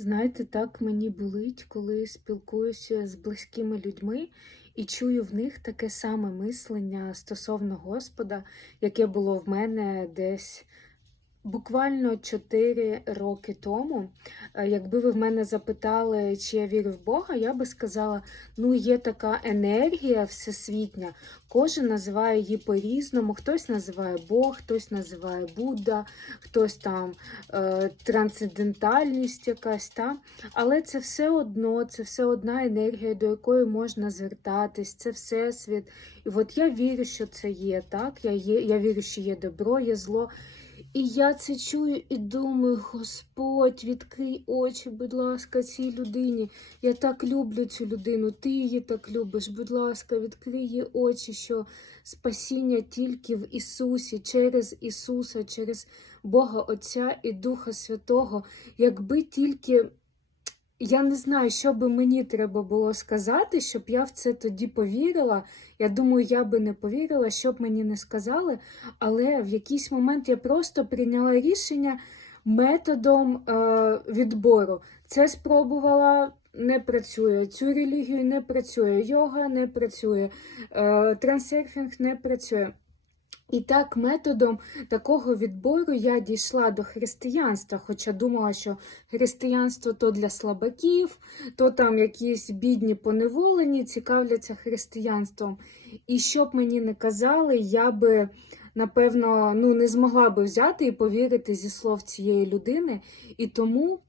Знаєте, так мені болить, коли спілкуюся з близькими людьми і чую в них таке саме мислення стосовно Господа, яке було в мене десь буквально 4 роки тому. Е, Якби ви в мене запитали, чи я вірю в Бога, я би сказала: ну, є така енергія всесвітня, кожен називає її по-різному. Хтось називає Бог, хтось називає Будда, хтось там е, трансцендентальність якась. Та? Але це все одно, це все одна енергія, до якої можна звертатись, це всесвіт. І от я вірю, що це є, так? Я, є, я вірю, що є добро, є зло. І я це чую і думаю, Господь, відкрий очі, будь ласка, цій людині. Я так люблю цю людину, ти її так любиш. Будь ласка, відкрий її очі, що спасіння тільки в Ісусі, через Ісуса, через Бога Отця і Духа Святого. Якби тільки я не знаю, що би мені треба було сказати, щоб я в це тоді повірила. Я думаю, я би не повірила, що б мені не сказали, але в якийсь момент я просто прийняла рішення методом е, відбору. Це спробувала. Не працює, цю релігію не працює, йога не працює, е, трансерфінг не працює. І так, методом такого відбору я дійшла до християнства, хоча думала, що християнство то для слабаків, то там якісь бідні поневолені цікавляться християнством. І що б мені не казали, я би, напевно, ну, не змогла би взяти і повірити зі слов цієї людини. І тому.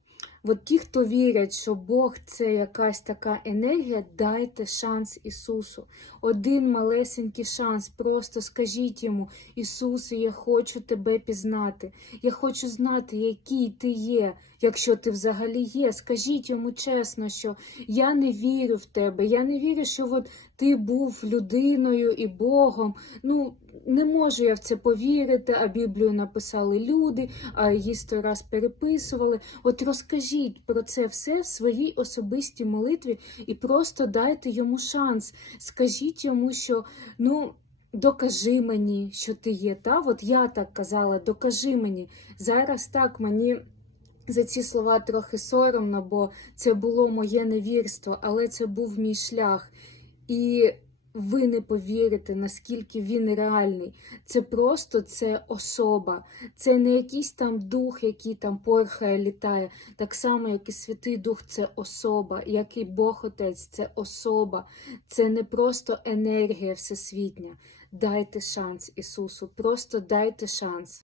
От ті, хто вірять, що Бог це якась така енергія, дайте шанс Ісусу. Один малесенький шанс. Просто скажіть йому, Ісусе, я хочу тебе пізнати. Я хочу знати, який ти є, якщо ти взагалі є. Скажіть йому чесно, що я не вірю в тебе. Я не вірю, що от ти був людиною і Богом. Ну, не можу я в це повірити, а Біблію написали люди, а її сто раз переписували. От розкажіть про це все в своїй особистій молитві і просто дайте йому шанс. Скажіть йому, що ну. Докажи мені, що ти є. Та от я так казала, докажи мені. Зараз так мені за ці слова трохи соромно, бо це було моє невірство, але це був мій шлях. І ви не повірите, наскільки він реальний. Це просто це особа, це не якийсь там дух, який там порхає, літає. Так само, як і Святий Дух, це особа, як і Бог Отець, це особа, це не просто енергія всесвітня. Дайте шанс Ісусу, просто дайте шанс.